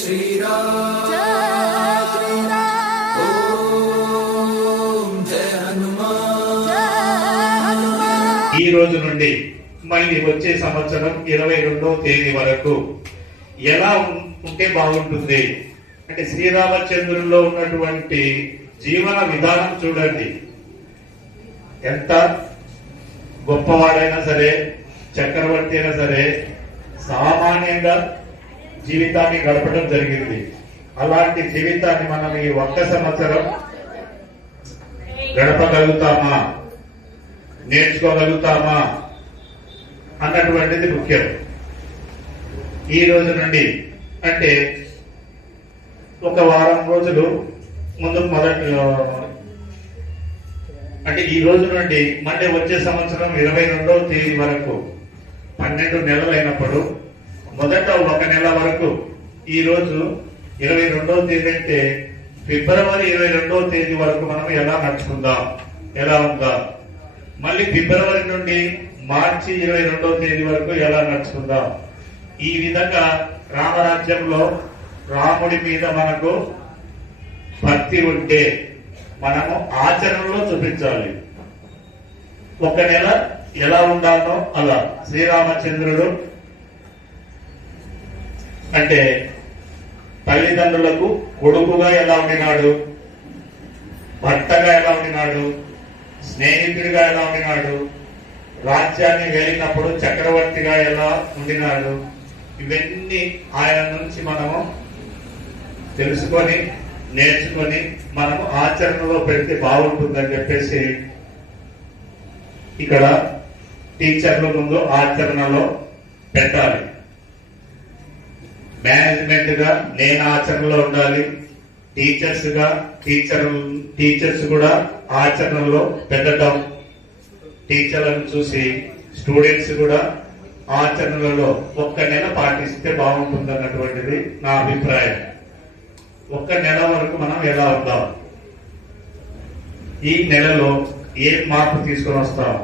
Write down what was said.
శ్రీరామ్ ఓం జయ హనుమాన్. ఈ రోజు నుండి మళ్ళీ వచ్చే సంవత్సరం 22వ తేదీ వరకు ఎలా ఉంటే బాగుంటుంది అంటే శ్రీరామచంద్రుల్లో ఉన్నటువంటి జీవన విధానం చూడండి. ఎంత గొప్పవాడైనా సరే, చక్రవర్తి అయినా సరే, సామాన్యంగా జీవితాన్ని గడపడం జరిగింది. అలాంటి జీవితాన్ని మనం ఈ ఒక్క సంవత్సరం గడపగలుగుతామా, నేర్చుకోగలుగుతామా అన్నటువంటిది ముఖ్యం. ఈ రోజు నుండి అంటే ఒక వారం రోజులు ముందు అంటే ఈ రోజు నుండి మళ్ళీ వచ్చే సంవత్సరం 22వ తేదీ వరకు 12 నెలలు అయినప్పుడు మొదట ఒక నెల వరకు, ఈ రోజు 22వ తేదీ అంటే ఫిబ్రవరి 22వ తేదీ వరకు మనం ఎలా నడుచుకుందాం, ఎలా ఉందాం. మళ్ళీ ఫిబ్రవరి నుండి మార్చి 22వ తేదీ వరకు ఎలా నడుచుకుందాం. ఈ విధంగా రామరాజ్యంలో రాముడి మీద మనకు భక్తి ఉంటే మనము ఆచరణలో చూపించాలి. ఒక నెల ఎలా ఉండాలో అలా శ్రీరామచంద్రుడు అంటే తల్లిదండ్రులకు కొడుకుగా ఎలా ఉండినాడు, భర్తగా ఎలా ఉండినాడు, స్నేహితుడిగా ఎలా ఉండినాడు, రాజ్యాన్ని వేలినప్పుడు చక్రవర్తిగా ఎలా ఉండినాడు, ఇవన్నీ ఆయన నుంచి మనము తెలుసుకొని నేర్చుకొని మనము ఆచరణలో పెడితే బాగుంటుందని చెప్పేసి ఇక్కడ టీచర్ల ముందు ఆచరణలో పెట్టాలి. మేనేజ్మెంట్ గా నేను ఆచరణలో ఉండాలి, టీచర్స్ కూడా ఆచరణలో పెట్టడం, టీచర్లను చూసి స్టూడెంట్స్ కూడా ఆచరణలో ఒక్క నెల పాటిస్తే బాగుంటుంది అన్నటువంటిది నా అభిప్రాయం. ఒక్క నెల వరకు మనం ఎలా ఉందాం, ఈ నెలలో ఏం మార్పు తీసుకొని వస్తాం.